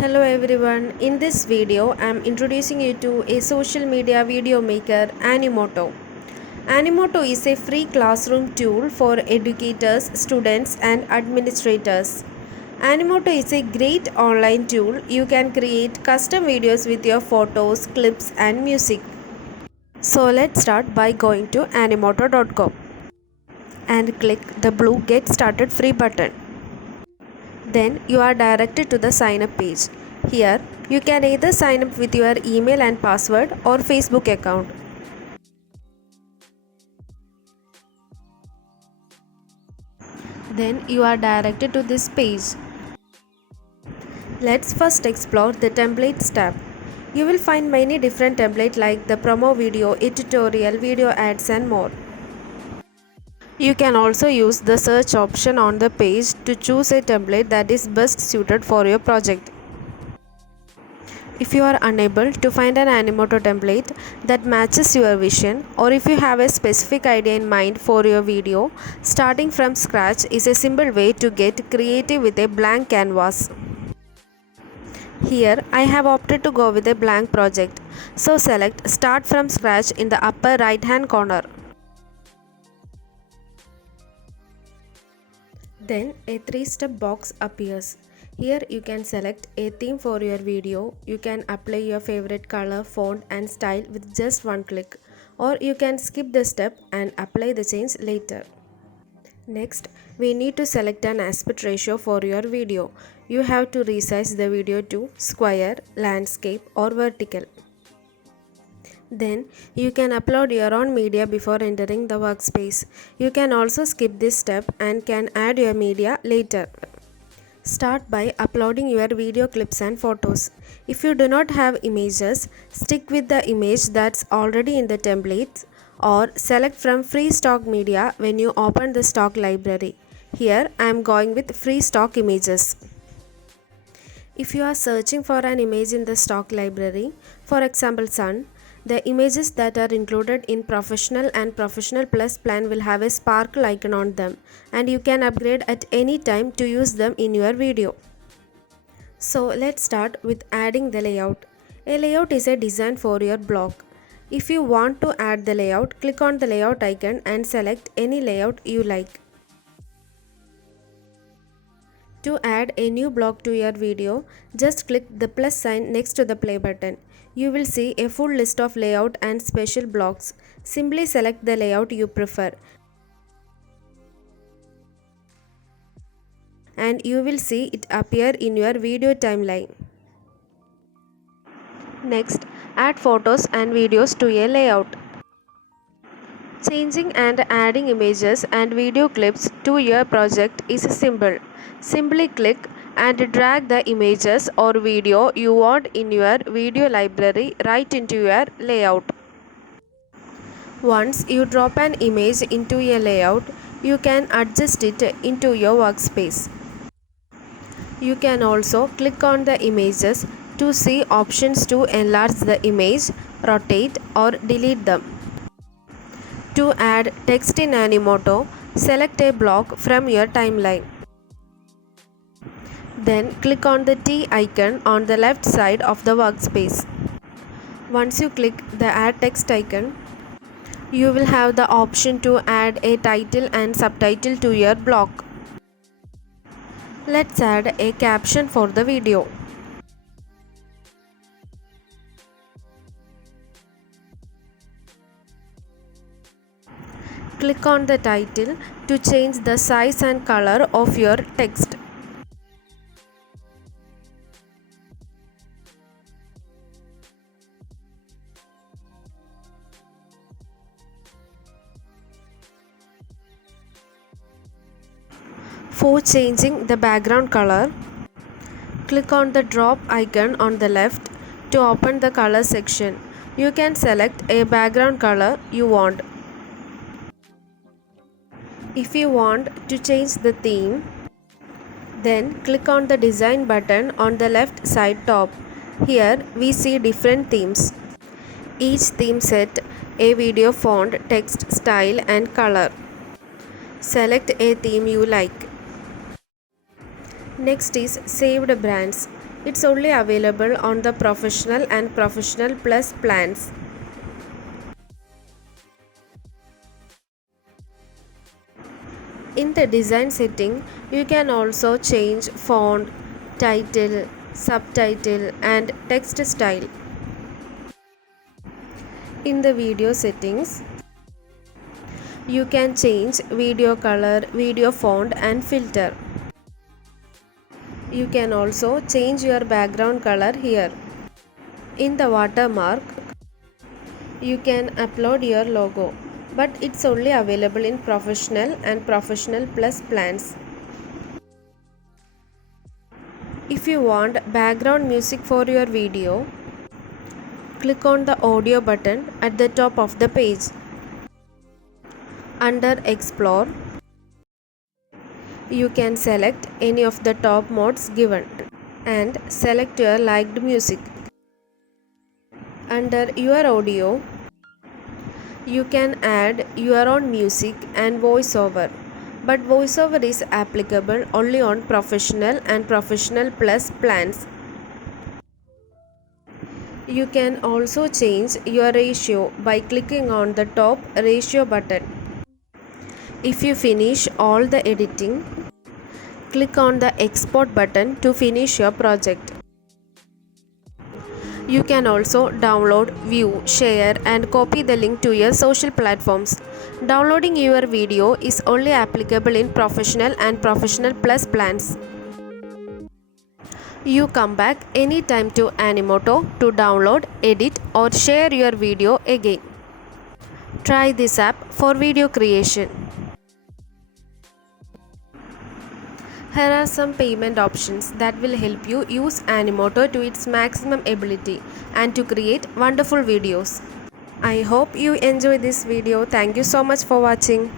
Hello everyone, in this video I am introducing you to a social media video maker Animoto. Animoto is a free classroom tool for educators, students and administrators. Animoto is a great online tool. You can create custom videos with your photos, clips and music. So let's start by going to animoto.com and click the blue Get Started Free button. Then you are directed to the sign up page. Here you can either sign up with your email and password or Facebook account. Then you are directed to this page. Let's first explore the templates tab. You will find many different templates like the promo video, a tutorial, video ads and more. You can also use the search option on the page to choose a template that is best suited for your project. If you are unable to find an Animoto template that matches your vision, or if you have a specific idea in mind for your video, starting from scratch is a simple way to get creative with a blank canvas. Here I have opted to go with a blank project, so select Start from Scratch in the upper right hand corner. Then a 3-step box appears. Here you can select a theme for your video. You can apply your favorite color, font and style with just one click, or you can skip the step and apply the change later. Next, we need to select an aspect ratio for your video. You have to resize the video to square, landscape or vertical. Then you can upload your own media before entering the workspace. You can also skip this step and can add your media later. Start by uploading your video clips and photos. If you do not have images, stick with the image that's already in the templates or select from free stock media when you open the stock library. Here I am going with free stock images. If you are searching for an image in the stock library, for example sun, the images that are included in Professional and Professional Plus plan will have a sparkle icon on them, and you can upgrade at any time to use them in your video. So let's start with adding the layout. A layout is a design for your blog. If you want to add the layout, click on the layout icon and select any layout you like. To add a new block to your video, just click the plus sign next to the play button. You will see a full list of layout and special blocks. Simply select the layout you prefer and you will see it appear in your video timeline. Next, add photos and videos to a layout. Changing and adding images and video clips to your project is simple. Simply click and drag the images or video you want in your video library right into your layout. Once you drop an image into a layout, you can adjust it into your workspace. You can also click on the images to see options to enlarge the image, rotate or delete them. To add text in Animoto, select a block from your timeline. Then click on the T icon on the left side of the workspace. Once you click the Add Text icon, you will have the option to add a title and subtitle to your block. Let's add a caption for the video. Click on the title to change the size and color of your text. For changing the background color, click on the drop icon on the left to open the color section. You can select a background color you want. If you want to change the theme, then click on the design button on the left side top. Here we see different themes. Each theme set a video font, text, style and color. Select a theme you like. Next is saved brands. It's only available on the Professional and Professional Plus plans. In the design setting, you can also change font, title, subtitle and text style. In the video settings, you can change video color, video font and filter. You can also change your background color here. In the watermark, you can upload your logo, but it's only available in Professional and Professional Plus plans. If you want background music for your video, click on the audio button at the top of the page. Under Explore, you can select any of the top modes given and select your liked music. Under Your Audio, you can add your own music and voiceover, but voiceover is applicable only on Professional and Professional Plus plans. You can also change your ratio by clicking on the top ratio button. If you finish all the editing, click on the Export button to finish your project. You can also download, view, share and copy the link to your social platforms. Downloading your video is only applicable in Professional and Professional Plus plans. You come back anytime to Animoto to download, edit or share your video again. Try this app for video creation. Here are some payment options that will help you use Animoto to its maximum ability and to create wonderful videos. I hope you enjoy this video. Thank you so much for watching.